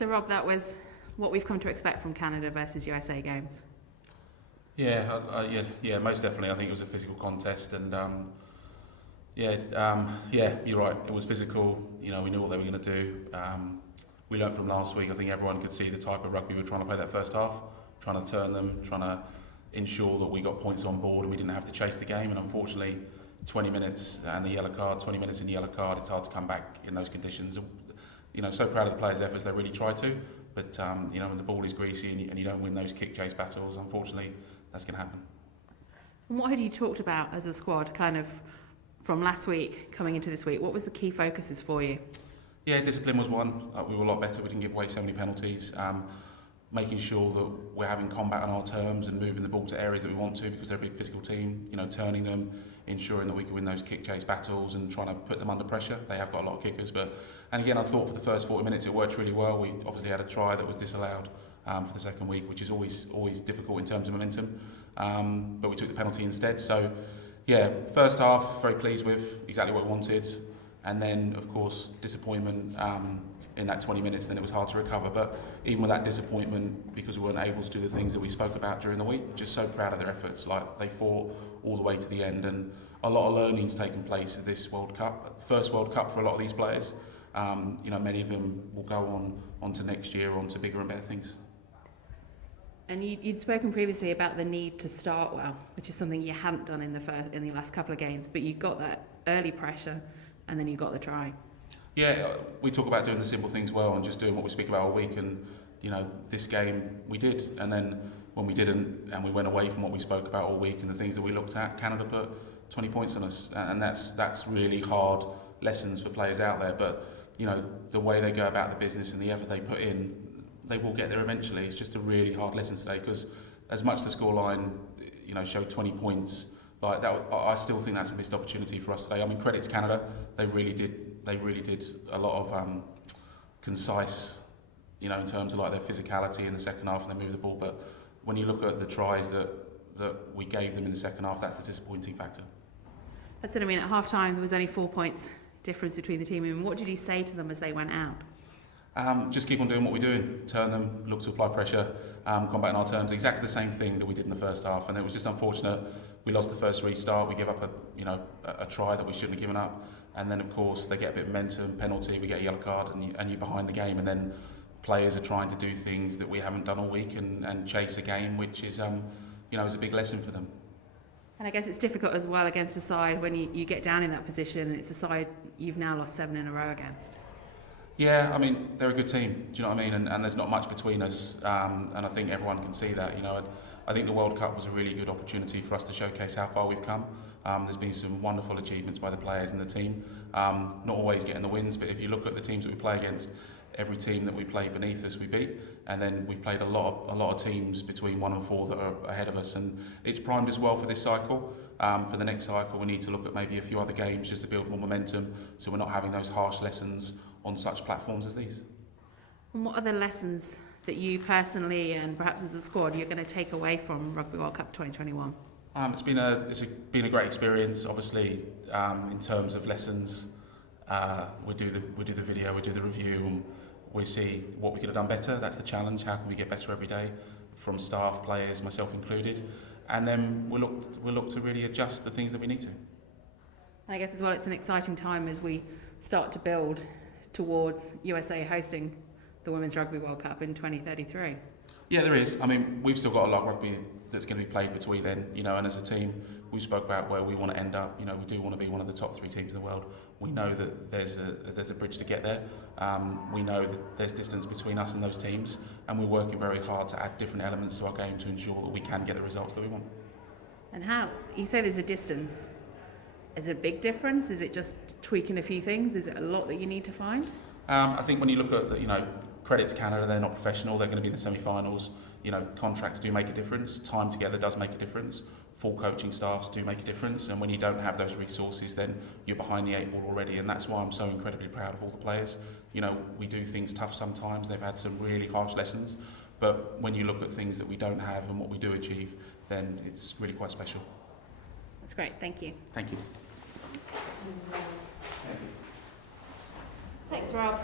So Rob, that was what we've come to expect from Canada versus USA games. Yeah, most definitely. I think it was a physical contest, and you're right. It was physical. You know, we knew what they were going to do. We learned from last week. I think everyone could see the type of rugby we were trying to play that first half, trying to turn them, trying to ensure that we got points on board and we didn't have to chase the game. And unfortunately, 20 minutes and the yellow card, 20 minutes in the yellow card, it's hard to come back in those conditions. You know, so proud of the players' efforts. They really try to, but you know, when the ball is greasy and you don't win those kick chase battles, unfortunately, that's going to happen. And what had you talked about as a squad, kind of from last week coming into this week? What was the key focuses for you? Yeah, discipline was one. We were a lot better. We didn't give away so many penalties. Making sure that we're having combat on our terms and moving the ball to areas that we want to, because they're a big physical team. You know, turning them, ensuring that we can win those kick chase battles and trying to put them under pressure. They have got a lot of kickers, and again, I thought for the first 40 minutes it worked really well. We obviously had a try that was disallowed for the second week, which is always difficult in terms of momentum. But we took the penalty instead. So yeah, first half very pleased with, exactly what we wanted. And then, of course, disappointment in that 20 minutes, then it was hard to recover. But even with that disappointment, because we weren't able to do the things that we spoke about during the week, just so proud of their efforts. Like, they fought all the way to the end, and a lot of learning's taken place at this World Cup. First World Cup for a lot of these players. You know, many of them will go on to next year, on to bigger and better things. And you'd spoken previously about the need to start well, which is something you hadn't done in the last couple of games, but you got that early pressure, and then you got the try. Yeah, we talk about doing the simple things well and just doing what we speak about all week. And you know, this game we did, and then when we didn't, and we went away from what we spoke about all week and the things that we looked at, Canada put 20 points on us, and that's really hard lessons for players out there. But you know, the way they go about the business and the effort they put in, they will get there eventually. It's just a really hard lesson today, because as much the scoreline, you know, showed 20 points. Like that, I still think that's a missed opportunity for us today. I mean, credit to Canada, they really did a lot of concise, you know, in terms of like their physicality in the second half, and they moved the ball. But when you look at the tries that we gave them in the second half, that's the disappointing factor. That's it. I mean, at half time there was only 4 points difference between the team. And what did you say to them as they went out? Just keep on doing what we're doing, turn them, look to apply pressure, combat in our terms, exactly the same thing that we did in the first half. And it was just unfortunate. We lost the first restart, we gave up a try that we shouldn't have given up, and then of course they get a bit of momentum, penalty, we get a yellow card, and you're behind the game, and then players are trying to do things that we haven't done all week and chase a game, which is is a big lesson for them. And I guess it's difficult as well against a side when you get down in that position, and it's a side you've now lost 7 in a row against. Yeah, I mean, they're a good team, do you know what I mean? And there's not much between us, and I think everyone can see that, you know. And I think the World Cup was a really good opportunity for us to showcase how far we've come. There's been some wonderful achievements by the players and the team. Not always getting the wins, but if you look at the teams that we play against, every team that we play beneath us we beat, and then we've played a lot of teams between 1 and 4 that are ahead of us, and it's primed us well for this cycle. For the next cycle, we need to look at maybe a few other games just to build more momentum, so we're not having those harsh lessons on such platforms as these. And what are the lessons that you personally and perhaps as a squad you're going to take away from Rugby World Cup 2021? It's been a great experience. Obviously, in terms of lessons, we do the video, we do the review, and we see what we could have done better. That's the challenge. How can we get better every day, from staff, players, myself included, and then we'll look to really adjust the things that we need to. And I guess as well, it's an exciting time as we start to build towards USA hosting the Women's Rugby World Cup in 2033. Yeah, there is. I mean, we've still got a lot of rugby that's going to be played between then, you know, and as a team, we spoke about where we want to end up. You know, we do want to be one of the top 3 teams in the world. We know that there's a bridge to get there. We know that there's distance between us and those teams, and we're working very hard to add different elements to our game to ensure that we can get the results that we want. And how, you say there's a distance, is it a big difference? Is it just tweaking a few things? Is it a lot that you need to find? I think when you look at, you know, credit to Canada, they're not professional, they're going to be in the semi-finals. You know, contracts do make a difference, time together does make a difference, full coaching staffs do make a difference, and when you don't have those resources, then you're behind the 8 ball already, and that's why I'm so incredibly proud of all the players. You know, we do things tough sometimes, they've had some really harsh lessons, but when you look at things that we don't have and what we do achieve, then it's really quite special. That's great, thank you. Thank you. Thanks, Rob.